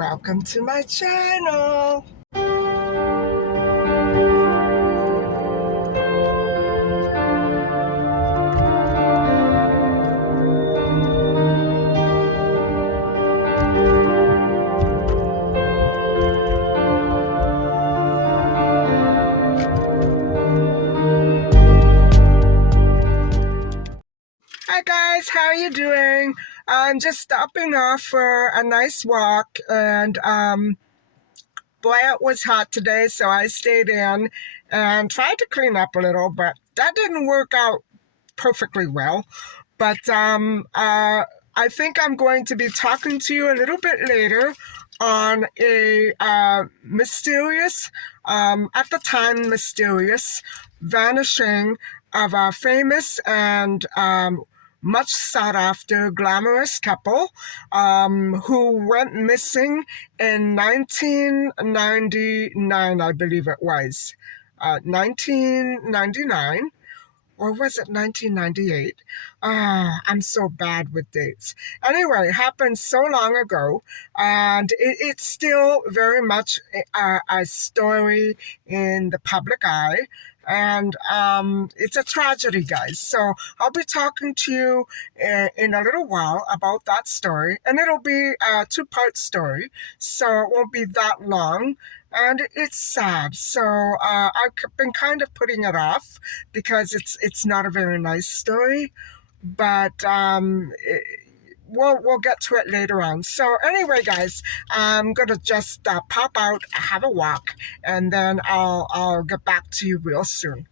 Welcome to my channel. Hi guys, how are you doing? I'm just stopping off for a nice walk, and boy, it was hot today, so I stayed in and tried to clean up a little, but that didn't work out perfectly well. But I think I'm going to be talking to you a little bit later on a mysterious, at the time mysterious, vanishing of a famous and much sought after glamorous couple who went missing in 1999, I believe it was. 1999, or was it 1998? I'm so bad with dates. Anyway, it happened so long ago, and it's still very much a story in the public eye. And it's a tragedy, guys. So I'll be talking to you in a little while about that story, and it'll be a two-part story, so it won't be that long. And it's sad. So I've been kind of putting it off because it's not a very nice story, but we'll get to it later on. So anyway, guys, I'm gonna just pop out, have a walk, and then I'll get back to you real soon.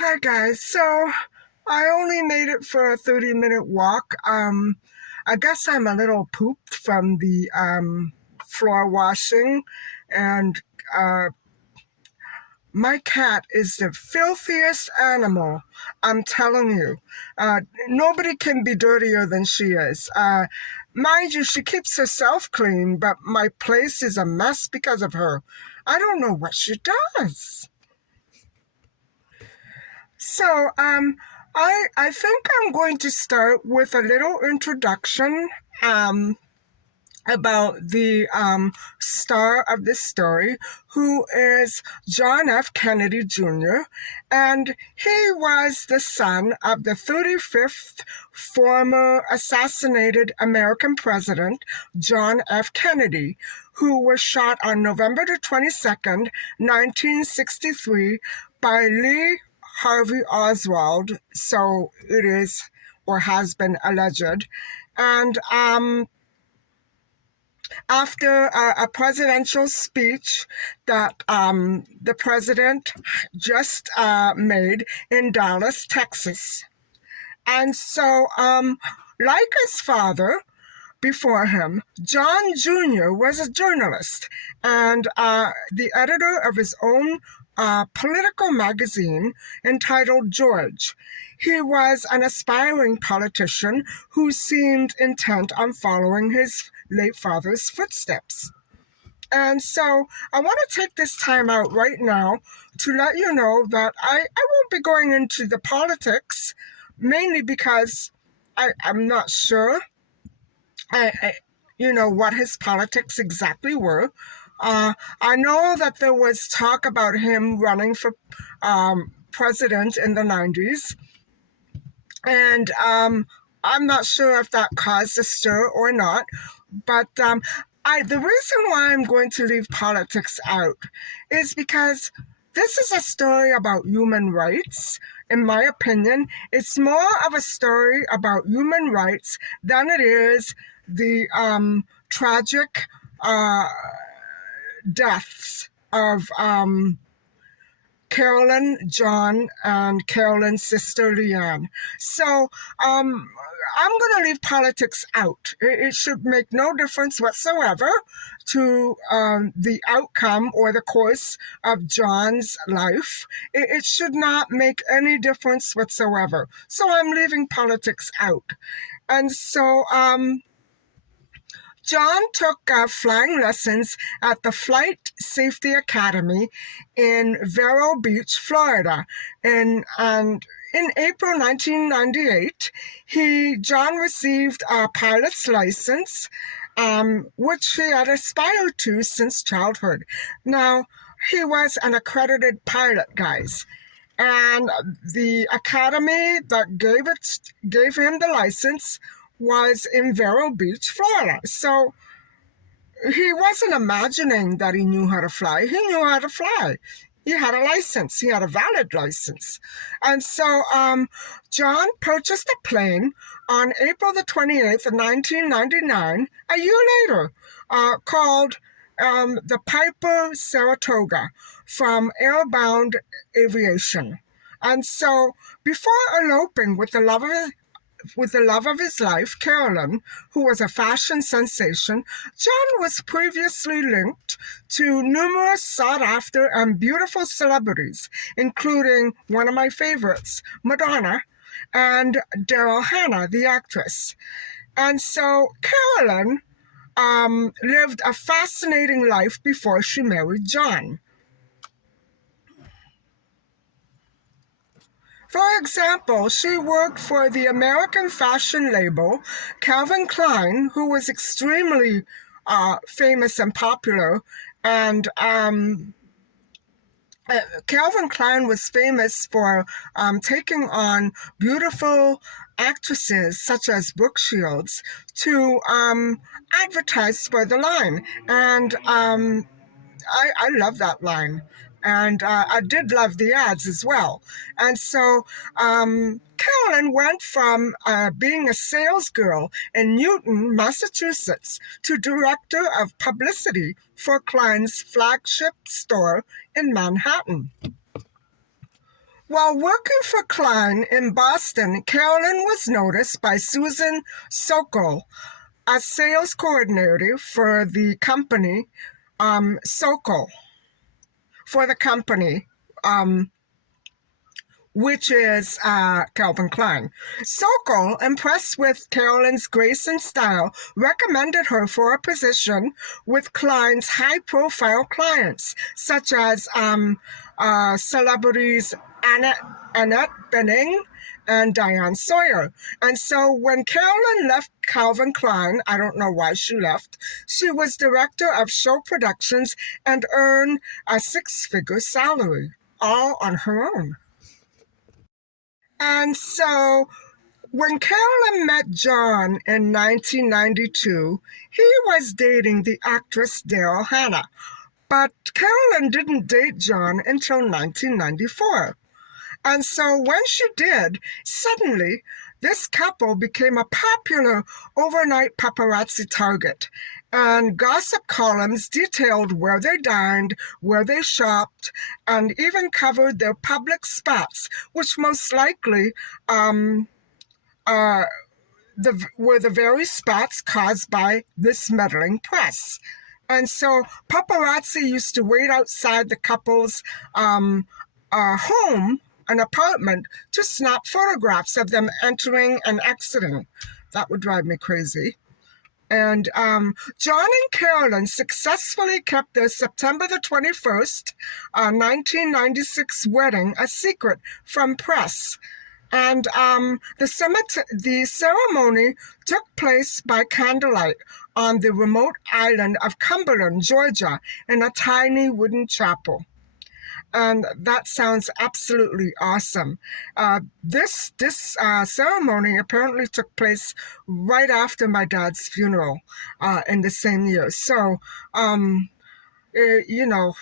Hi guys, so I only made it for a 30-minute walk. I guess I'm a little pooped from the floor washing, and my cat is the filthiest animal. I'm telling you. Nobody can be dirtier than she is. Mind you, she keeps herself clean, but my place is a mess because of her. I don't know what she does. So, I think I'm going to start with a little introduction about the star of this story, who is John F. Kennedy Jr., and he was the son of the 35th former assassinated American president, John F. Kennedy, who was shot on November the 22nd, 1963, by Lee Harvey Oswald, so it is or has been alleged. And after a presidential speech that the president just made in Dallas, Texas. And so, like his father before him, John Jr. was a journalist and the editor of his own political magazine entitled George. He was an aspiring politician who seemed intent on following his late father's footsteps. And so I want to take this time out right now to let you know that I won't be going into the politics, mainly because I'm not sure what his politics exactly were. I know that there was talk about him running for president in the 90s, and I'm not sure if that caused a stir or not, but the reason why I'm going to leave politics out is because this is a story about human rights. In my opinion, it's more of a story about human rights than it is the tragic uh, deaths of Carolyn, John, and Carolyn's sister Leanne. So I'm going to leave politics out. It should make no difference whatsoever to the outcome or the course of John's life. It should not make any difference whatsoever. So I'm leaving politics out. And so John took flying lessons at the Flight Safety Academy in Vero Beach, Florida. And in April 1998, John received a pilot's license, which he had aspired to since childhood. Now, he was an accredited pilot, guys. And the academy that gave him the license was in Vero Beach, Florida. So he wasn't imagining that he knew how to fly. He knew how to fly. He had a license. He had a valid license. And so John purchased a plane on April the 28th, 1999, a year later, called the Piper Saratoga from Airbound Aviation. And so before eloping with the love of his life, Carolyn, who was a fashion sensation, John was previously linked to numerous sought-after and beautiful celebrities, including one of my favorites, Madonna, and Daryl Hannah, the actress. And so Carolyn lived a fascinating life before she married John. For example, she worked for the American fashion label Calvin Klein, who was extremely famous and popular. And Calvin Klein was famous for taking on beautiful actresses such as Brooke Shields to advertise for the line. And I love that line. And I did love the ads as well. And so Carolyn went from being a sales girl in Newton, Massachusetts, to director of publicity for Klein's flagship store in Manhattan. While working for Klein in Boston, Carolyn was noticed by Susan Sokol, a sales coordinator for the company Sokol. For the company, which is Calvin Klein. Sokol, impressed with Carolyn's grace and style, recommended her for a position with Klein's high-profile clients, such as celebrities Annette Bening and Diane Sawyer. And so when Carolyn left Calvin Klein, I don't know why she left, she was director of show productions and earned a six-figure salary, all on her own. And so when Carolyn met John in 1992, he was dating the actress Daryl Hannah. But Carolyn didn't date John until 1994. And so when she did, suddenly this couple became a popular overnight paparazzi target. And gossip columns detailed where they dined, where they shopped, and even covered their public spots, which most likely were the very spots caused by this meddling press. And so paparazzi used to wait outside the couple's home, an apartment, to snap photographs of them entering and exiting. That would drive me crazy. And John and Carolyn successfully kept their September the 21st, 1996 wedding a secret from press. And the ceremony took place by candlelight on the remote island of Cumberland, Georgia, in a tiny wooden chapel. And that sounds absolutely awesome. This ceremony apparently took place right after my dad's funeral in the same year. So, you know,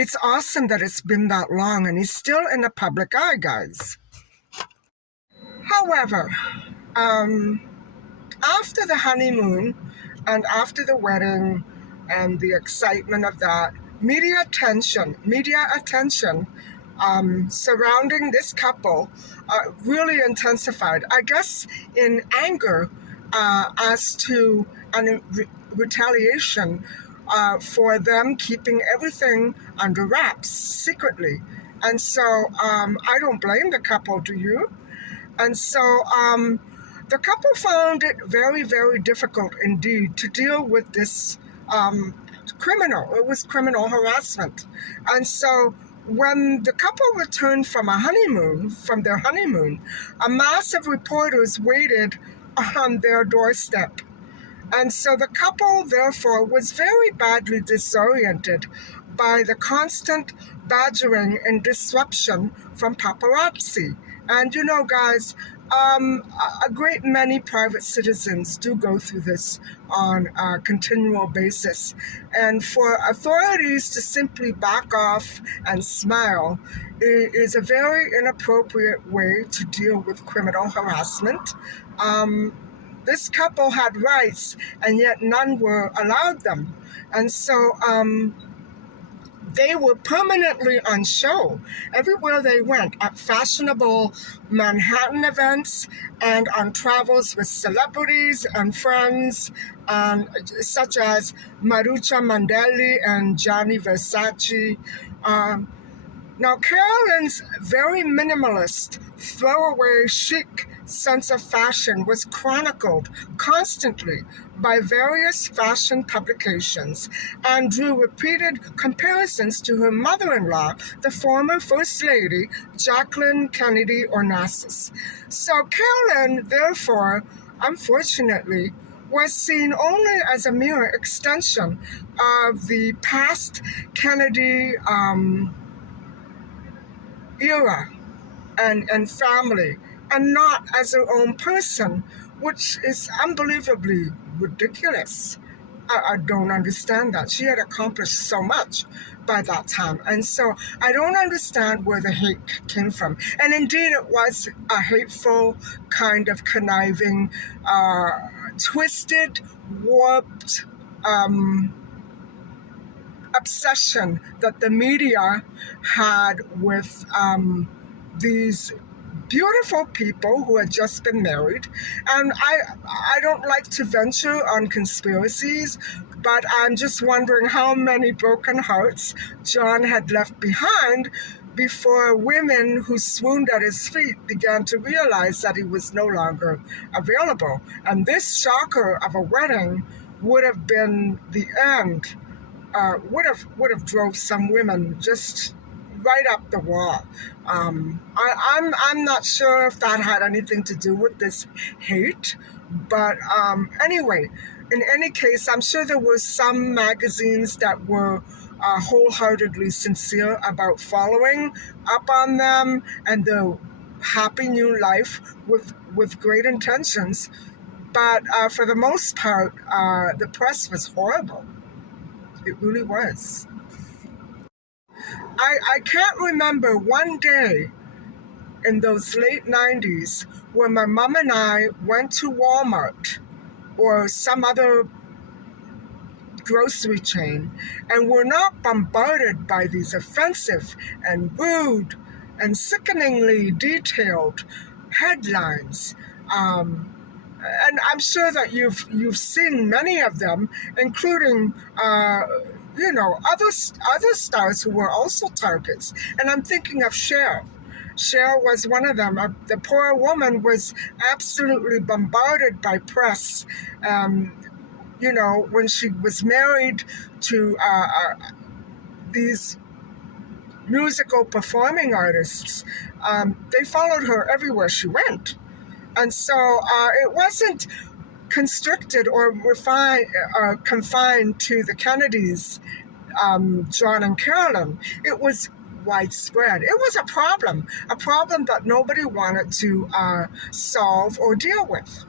It's awesome that it's been that long and he's still in the public eye, guys. However, um, after the honeymoon and after the wedding and the excitement of that, media attention surrounding this couple really intensified. I guess in anger as to and retaliation for them keeping everything under wraps secretly. And so I don't blame the couple, do you? And so the couple found it very, very difficult indeed to deal with this um, criminal. It was criminal harassment. And so when the couple returned from their honeymoon, a mass of reporters waited on their doorstep. And so the couple, therefore, was very badly disoriented by the constant badgering and disruption from paparazzi. And you know, guys, a great many private citizens do go through this on a continual basis. And for authorities to simply back off and smile is a very inappropriate way to deal with criminal harassment. This couple had rights, and yet none were allowed them. And so they were permanently on show everywhere they went, at fashionable Manhattan events and on travels with celebrities and friends, such as Marucha Mandeli and Gianni Versace. Um, Now, Carolyn's very minimalist, throwaway, chic sense of fashion was chronicled constantly by various fashion publications and drew repeated comparisons to her mother in law, the former First Lady, Jacqueline Kennedy Onassis. So, Carolyn, therefore, unfortunately, was seen only as a mere extension of the past Kennedy era and family, and not as her own person, which is unbelievably ridiculous. I don't understand that. She had accomplished so much by that time. And so I don't understand where the hate came from. And indeed, it was a hateful, kind of conniving, twisted, warped, obsession that the media had with these beautiful people who had just been married. And I don't like to venture on conspiracies, but I'm just wondering how many broken hearts John had left behind before women who swooned at his feet began to realize that he was no longer available. And this shocker of a wedding would have been the end, would have drove some women just right up the wall. I'm not sure if that had anything to do with this hate, but anyway, in any case, I'm sure there were some magazines that were wholeheartedly sincere about following up on them and their happy new life with great intentions. But for the most part, the press was horrible. It really was. I can't remember one day in those late 90s when my mom and I went to Walmart or some other grocery chain and were not bombarded by these offensive and rude and sickeningly detailed headlines. And I'm sure that you've seen many of them, including other stars who were also targets. And I'm thinking of Cher. Cher was one of them. The poor woman was absolutely bombarded by press. When she was married to these musical performing artists, they followed her everywhere she went. And so it wasn't constricted or confined to the Kennedys, John and Carolyn. It was widespread. It was a problem that nobody wanted to solve or deal with.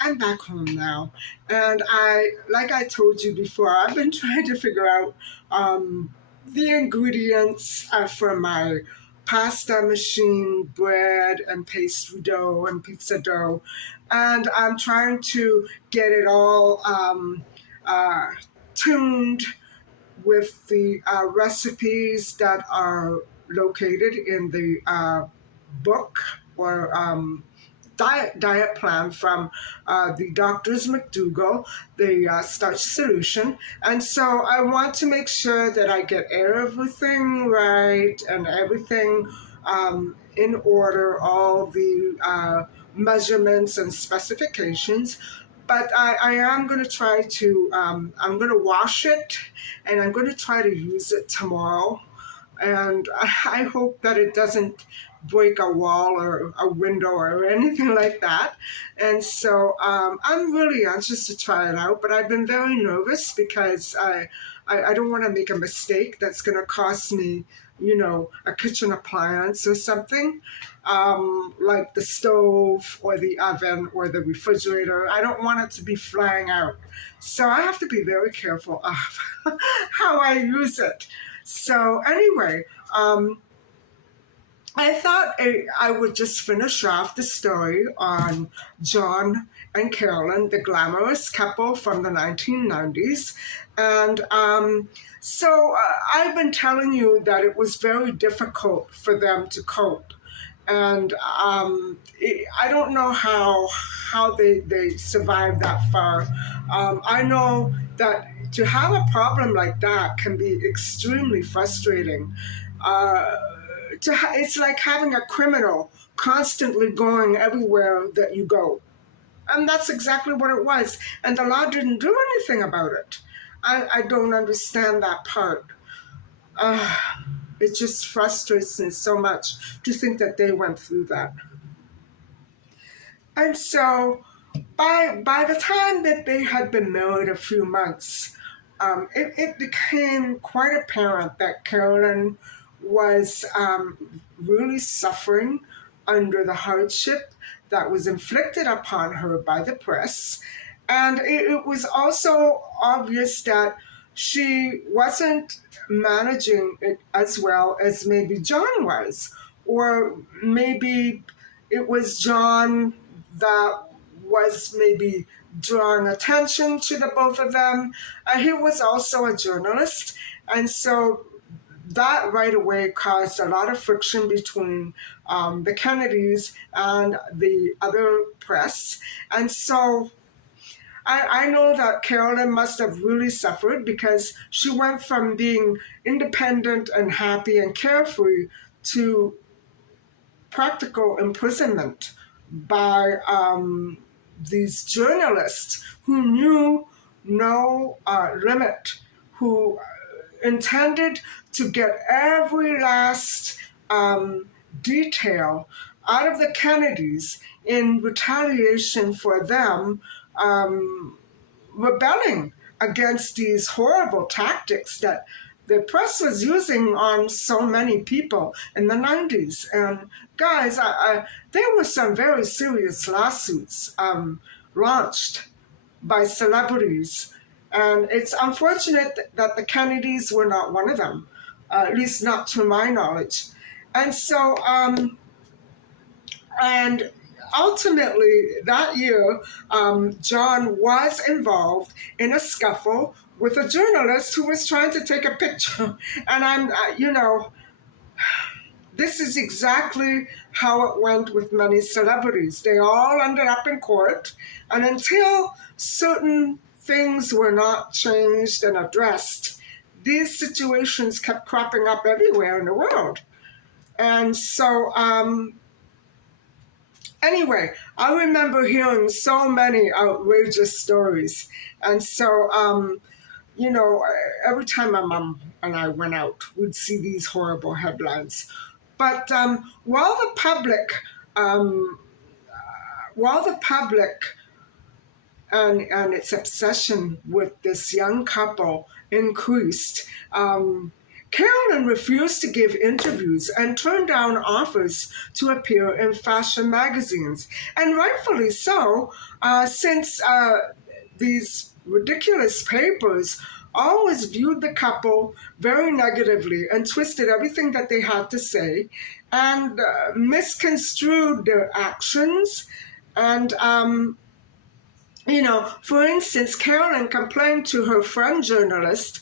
I'm back home now, and like I told you before, I've been trying to figure out the ingredients for my pasta machine, bread and pastry dough and pizza dough, and I'm trying to get it all uh, tuned with the recipes that are located in the book or diet plan from the Doctors McDougall, the starch solution. And so I want to make sure that I get everything right and everything in order, all the measurements and specifications. But I am going to try to, I'm going to wash it and I'm going to try to use it tomorrow, and I hope that it doesn't break a wall or a window or anything like that. And so I'm really anxious to try it out, but I've been very nervous because I don't want to make a mistake that's going to cost me, a kitchen appliance or something, like the stove or the oven or the refrigerator. I don't want it to be flying out. So I have to be very careful of how I use it. So anyway, I thought I would just finish off the story on John and Carolyn, the glamorous couple from the 1990s. And I've been telling you that it was very difficult for them to cope. And I don't know how they survived that far. I know that to have a problem like that can be extremely frustrating. Uh, it's like having a criminal constantly going everywhere that you go. And that's exactly what it was. And the law didn't do anything about it. I don't understand that part. Uh, it just frustrates me so much to think that they went through that. And so by the time that they had been married a few months, it became quite apparent that Carolyn was really suffering under the hardship that was inflicted upon her by the press. And it was also obvious that she wasn't managing it as well as maybe John was, or maybe it was John that was maybe drawing attention to the both of them. He was also a journalist, and so that right away caused a lot of friction between the Kennedys and the other press. And so I know that Carolyn must have really suffered because she went from being independent and happy and carefree to practical imprisonment by these journalists who knew no limit, who intended to get every last detail out of the Kennedys in retaliation for them rebelling against these horrible tactics that the press was using on so many people in the 90s. And guys, there were some very serious lawsuits launched by celebrities. And it's unfortunate that the Kennedys were not one of them, at least not to my knowledge. And so, and ultimately, that year, John was involved in a scuffle with a journalist who was trying to take a picture. And this is exactly how it went with many celebrities. They all ended up in court, and until certain things were not changed and addressed, these situations kept cropping up everywhere in the world. And so, anyway, I remember hearing so many outrageous stories. And so, every time my mom and I went out, we'd see these horrible headlines. But um, while the public and its obsession with this young couple increased, Carolyn refused to give interviews and turned down offers to appear in fashion magazines, and rightfully so, since these ridiculous papers always viewed the couple very negatively and twisted everything that they had to say and misconstrued their actions and for instance, Carolyn complained to her friend journalist,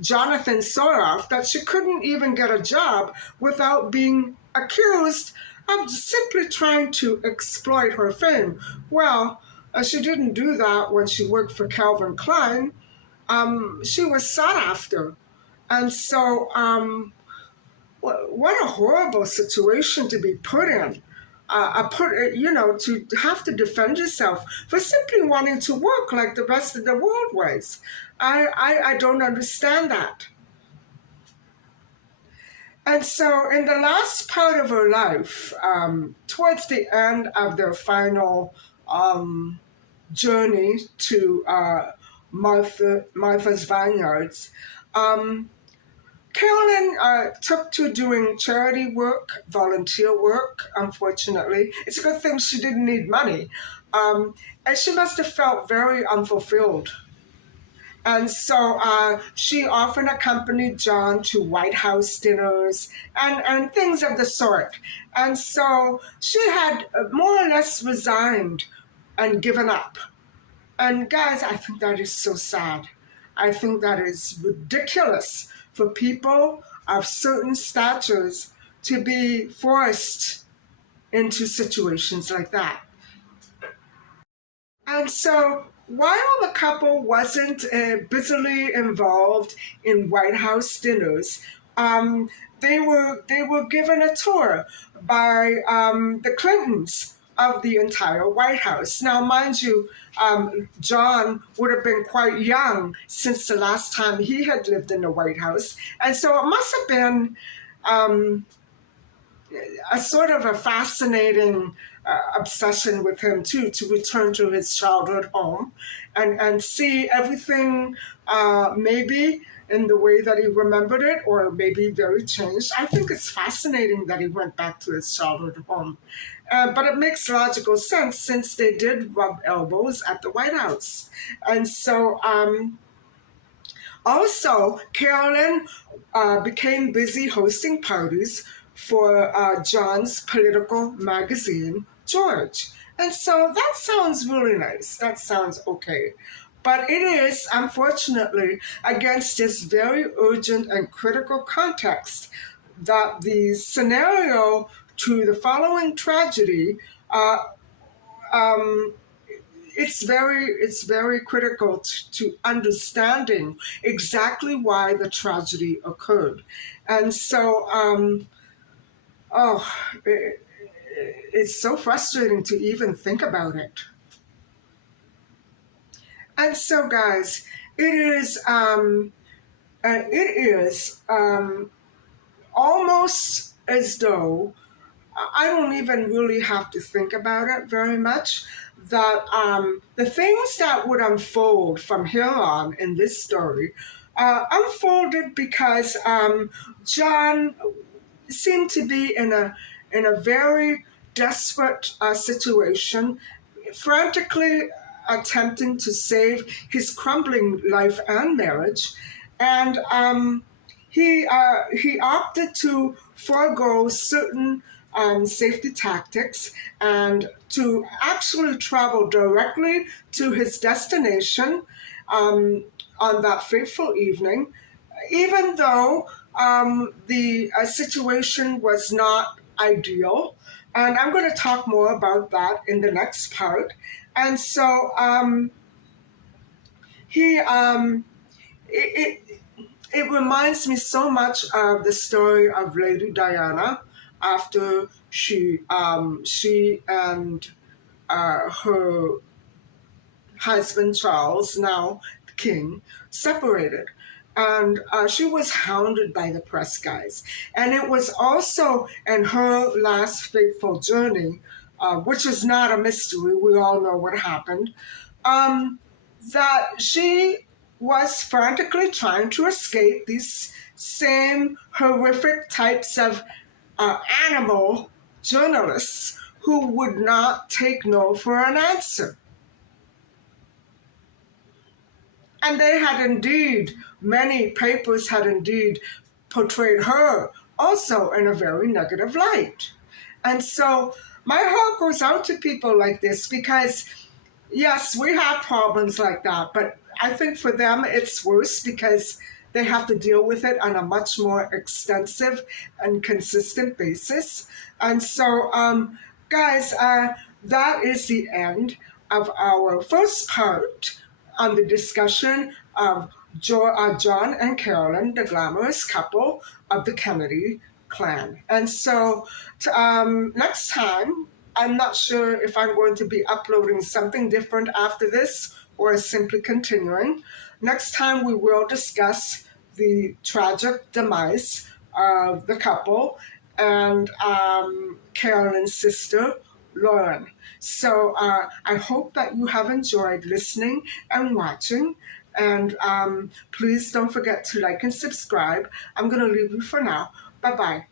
Jonathan Soroff, that she couldn't even get a job without being accused of simply trying to exploit her fame. Well, she didn't do that when she worked for Calvin Klein. She was sought after. And so, what a horrible situation to be put in. To have to defend yourself for simply wanting to work like the rest of the world was. I don't understand that. And so, in the last part of her life, towards the end of their final journey to Martha's Vineyards, Carolyn took to doing charity work, volunteer work, unfortunately. It's a good thing she didn't need money. And she must have felt very unfulfilled. And so she often accompanied John to White House dinners and things of the sort. And so she had more or less resigned and given up. And guys, I think that is so sad. I think that is ridiculous for people of certain statures to be forced into situations like that. And so, while the couple wasn't busily involved in White House dinners, um, they were given a tour by the Clintons of the entire White House. Now, mind you, John would have been quite young since the last time he had lived in the White House, and so it must have been um, a sort of a fascinating obsession with him too, to return to his childhood home and see everything maybe in the way that he remembered it, or maybe very changed. I think it's fascinating that he went back to his childhood home. But it makes logical sense since they did rub elbows at the White House. And so also, Carolyn became busy hosting parties for John's political magazine, George. And so that sounds really nice. That sounds okay. But it is, unfortunately, against this very urgent and critical context that the scenario to the following tragedy uh, um, it's very critical to understanding exactly why the tragedy occurred. And so oh it's so frustrating to even think about it. And so guys, it is almost as though I don't even really have to think about it very much. That the things that would unfold from here on in this story unfolded because John seemed to be in a very desperate situation, frantically attempting to save his crumbling life and marriage, and he opted to forego certain safety tactics and to actually travel directly to his destination on that fateful evening, even though the situation was not ideal. And I'm going to talk more about that in the next part. And so he it, it reminds me so much of the story of Lady Diana after she and her husband Charles, now the king, separated. And she was hounded by the press guys. And it was also in her last fateful journey, which is not a mystery, we all know what happened, that she was frantically trying to escape these same horrific types of animal journalists who would not take no for an answer. And they had indeed, many papers had indeed portrayed her also in a very negative light. And so my heart goes out to people like this because, yes, we have problems like that, but I think for them it's worse because they have to deal with it on a much more extensive and consistent basis. And so, guys, that is the end of our first part on the discussion of John and Carolyn, the glamorous couple of the Kennedy clan. And so, next time, I'm not sure if I'm going to be uploading something different after this or simply continuing. Next time, we will discuss the tragic demise of the couple and Carolyn's sister, Lauren. So I hope that you have enjoyed listening and watching. And please don't forget to like and subscribe. I'm going to leave you for now. Bye bye.